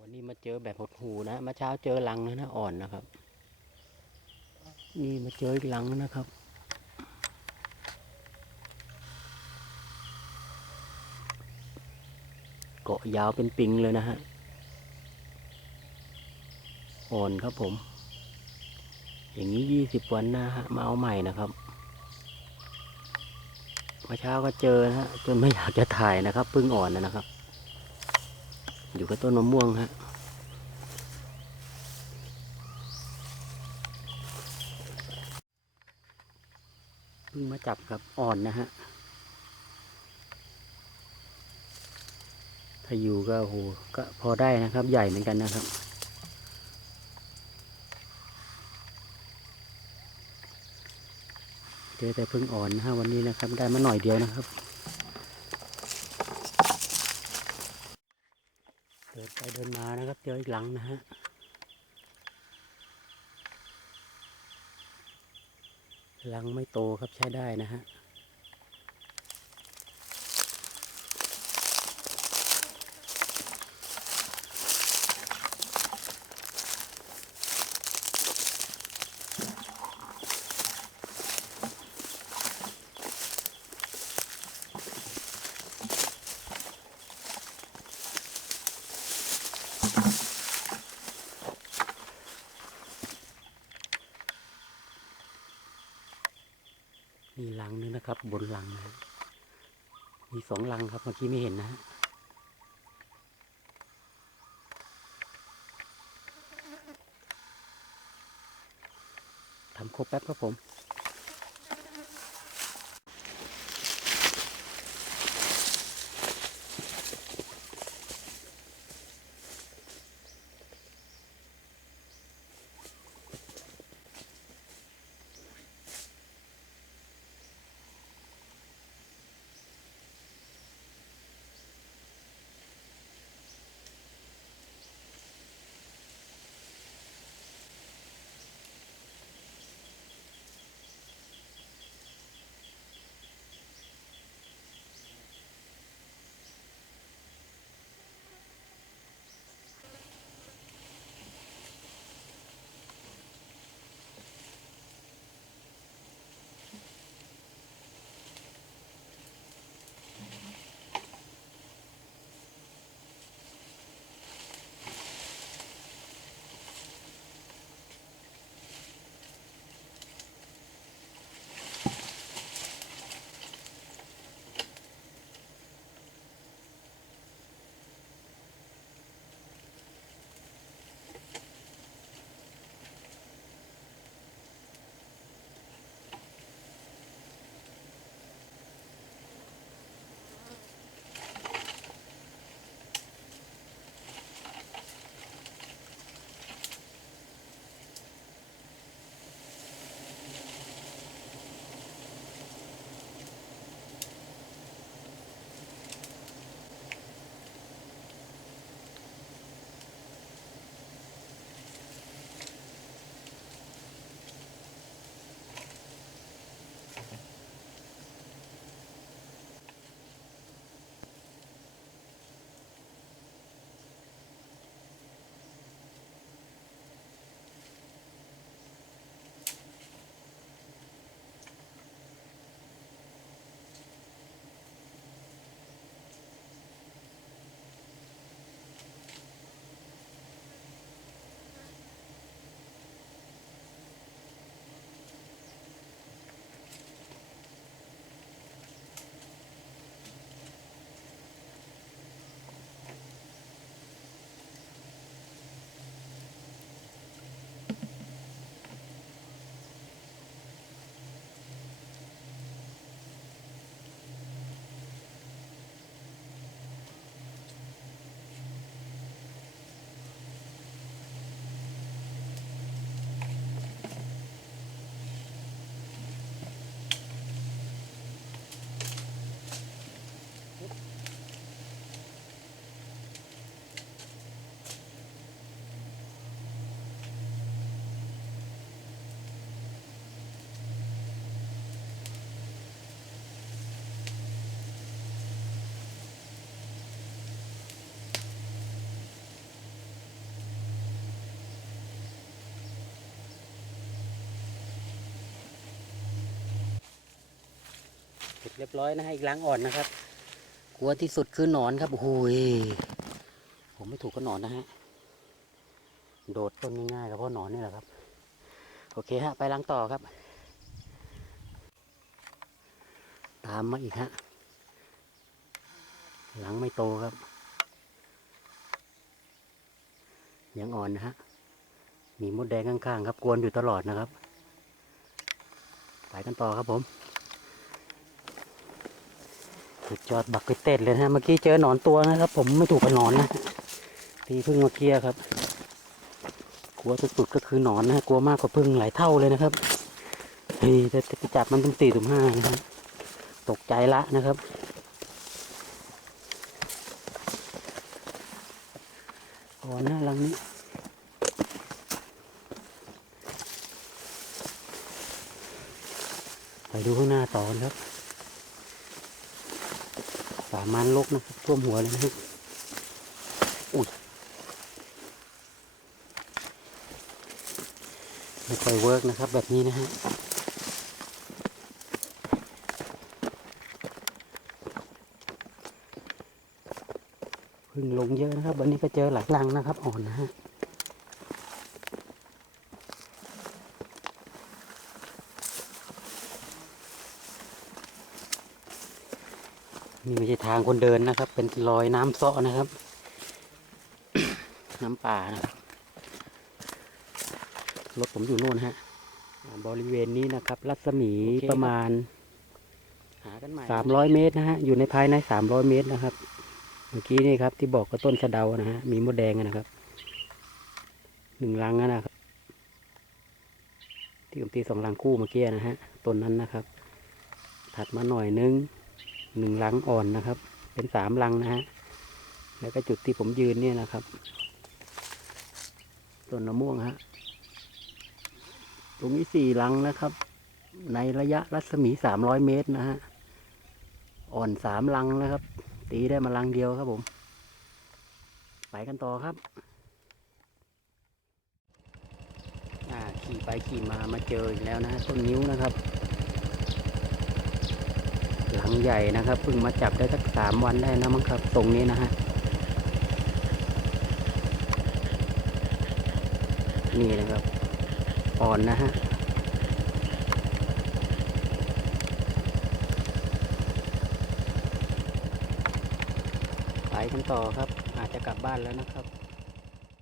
วันนี้มาเจอแบบหดหูนะมาเช้าเจอลังนะนะอ่อนนะครับ นี่มาเจออีกลังนะครับเกาะยาวเป็นปิงเลยนะฮะ อ่อนครับผม อย่างนี้ยี่สิบวันนะฮะ มาเอาใหม่นะครับเมื่อเช้าก็เจอนะฮะจนไม่อยากจะถ่ายนะครับเพิ่งอ่อนนะครับ อยู่กับต้นมะม่วงฮะเพิ่งมาจับกับอ่อนนะฮะ ถ้าอยู่ก็โอ้โหก็พอได้นะครับ ใหญ่เหมือนกันนะครับเจอแต่พึ่งอ่อนนะฮะวันนี้นะครับ ได้มาหน่อยเดียวนะครับ เดินไปเดินมานะครับ เจออีกหลังนะฮะหลังไม่โตครับใช้ได้นะฮะ มีลังนึงนะครับ บนลังนะมีสองลังครับเมื่อกี้ไม่เห็นนะทำครบแป๊บครับผม เสร็จเรียบร้อยนะฮะอีกล้างอ่อนนะครับ กลัวที่สุดคือหนอนครับโอ้โหยผมไม่ถูกก็หนอนนะฮะ โดดต้นง่ายๆก็เพราะหนอนนี่แหละครับ โอเคฮะ ไปล้างต่อครับ ตามมาอีกฮะ หลังไม่โตครับ ยังอ่อนนะฮะ มีมดแดงข้างๆครับ กวนอยู่ตลอดนะครับ ไปกันต่อครับผม สุดยอดบักไปเต็ดเลยนะเมื่อกี้เจอหนอนตัวนะครับ ผมไม่ถูกกับหนอนนะตีพึ่งเมื่อกี้ครับ กลัวสุดๆก็คือหนอนนะกลัวมากกว่าพึ่งหลายเท่าเลยนะครับเฮ้ยแต่ไปจับมันต้งสี่ถึงห้านะครับตกใจละนะครับก่อนหน้าลังนี้ไปดูข้างหน้าต่อครับ สามันลกนะครับท่วมหัวเลยนะครับอุ้ยไม่ค่อยเวิร์กนะครับแบบนี้นะฮะพึ่งลงเยอะนะครับ วันนี้ก็เจอหลายรังนะครับ อ่อนนะฮะ นี่ไม่ใช่ทางคนเดินนะครับ เป็นรอยน้ำเซาะนะครับ น้ำป่านะครับรถผมอยู่นู่นฮะอ่าบริเวณนี้นะครับ รัศมีประมาณหากันใหม่สามร้อยเมตรนะฮะ อยู่ในภายในสามร้อยเมตรนะครับ เมื่อกี้นี่ครับ ที่บอกก็ต้นสะเดานะฮะ มีมดแดงอะนะครับ หนึ่งรังอะนะครับ ที่ผมตีสองรังคู่เมื่อกี้นะฮะ ต้นนั้นนะครับ ถัดมาหน่อยนึง หนึ่งลังอ่อนนะครับ เป็นสามลังนะฮะแล้วก็จุดที่ผมยืนเนี่ยนะครับต้นมะม่วงฮะตรงนี้สี่ลังนะครับ ในระยะรัศมีสามร้อยเมตรนะฮะอ่อนสามลังนะครับ ตีได้มาลังเดียวครับผม ไปกันต่อครับอ่าขี่ไปขี่มามาเจออีกแล้วนะฮะต้นนิ้วนะครับ หลังใหญ่นะครับเพิ่งมาจับได้สักสามวันได้นะมั้งครับตรงนี้นะฮะนี่นะครับอ่อนนะฮะไปกันต่อครับ อาจจะกลับบ้านแล้วนะครับ